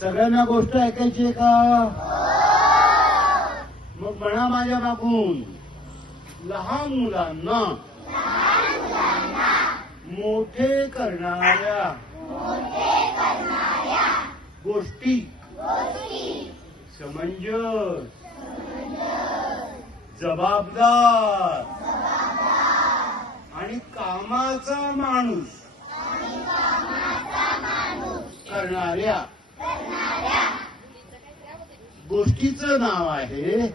सगळ्यांना गोष्ट ऐकायची आहे का? मग म्हणा माझ्या मागून, लहान मुलांना मोठे करणाऱ्या गोष्टी समंजस, जबाबदार आणि कामाचा माणूस करणाऱ्या गोष्टीचं नाव आहे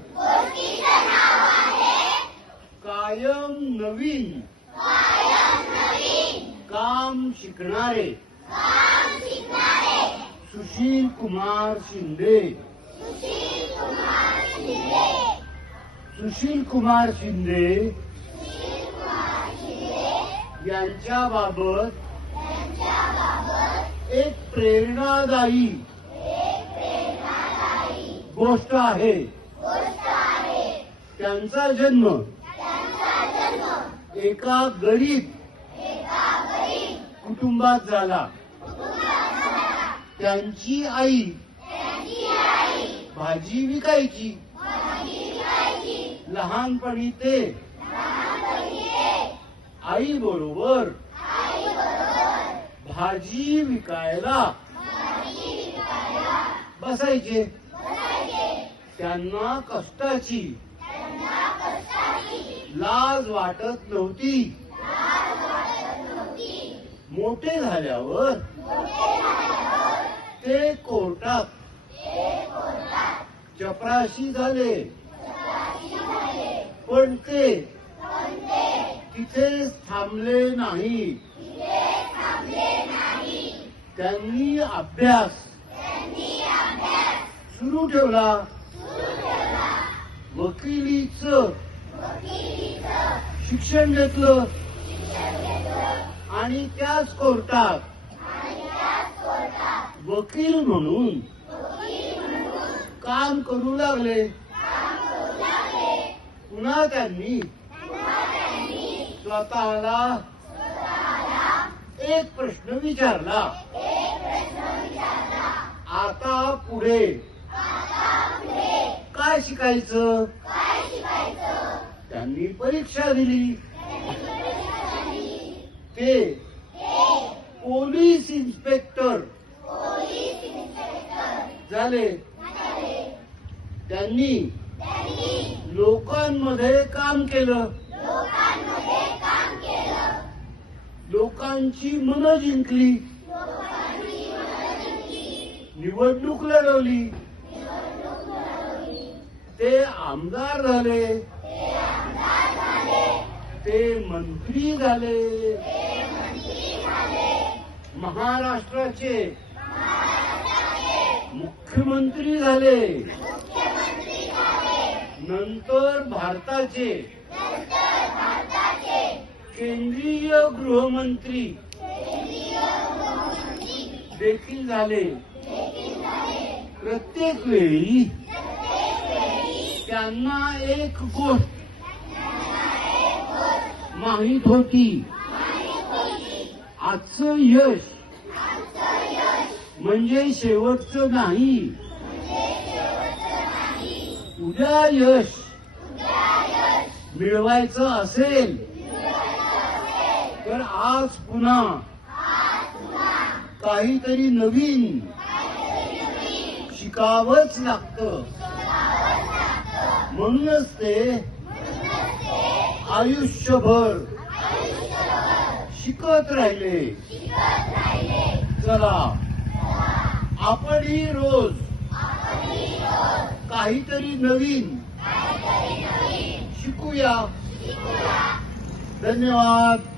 कायम नवीन काम शिकणारे सुशील कुमार शिंदे. सुशील कुमार शिंदे यांच्याबाबत एक प्रेरणादायी गोष्ट आहे. त्यांचा जन्म एका गरीब कुटुंबात झाला. त्यांची आई भाजी विकायची. लहानपणी ते आई बरोबर भाजी विकायला बसायचे. त्यांना कष्टाची लाज वाटत नव्हती. मोठे झाल्यावर ते कोर्टात चपराशी झाले. पण ते तिथेच थांबले नाही. त्यांनी अभ्यास सुरू ठेवला. वकिलीचं शिक्षण घेतलं आणि त्याच कोर्टात वकील म्हणून काम करू लागले. पुन्हा त्यांनी स्वतःला एक प्रश्न विचारला, आता पुढे काय शिकायचं? त्यांनी परीक्षा दिली. ते पोलीस इन्स्पेक्टर झाले. त्यांनी लोकांमध्ये काम केलं. लोकांची मनं जिंकली. निवडणूक लढवली. ते आमदार झाले. ते मंत्री झाले. महाराष्ट्राचे मुख्यमंत्री झाले. नंतर भारताचे केंद्रीय गृहमंत्री देखील झाले. प्रत्येक वेळी त्यांना एक गोष्ट माहित होती, आजचं यश म्हणजे शेवटचं नाही. उद्या यश मिळवायचं असेल तर आज पुन्हा काहीतरी नवीन शिकावंच लागतं. म्हणूनच ते आयुष्यभर शिकत राहिले. चला आपणही रोज काहीतरी नवीन शिकूया. धन्यवाद.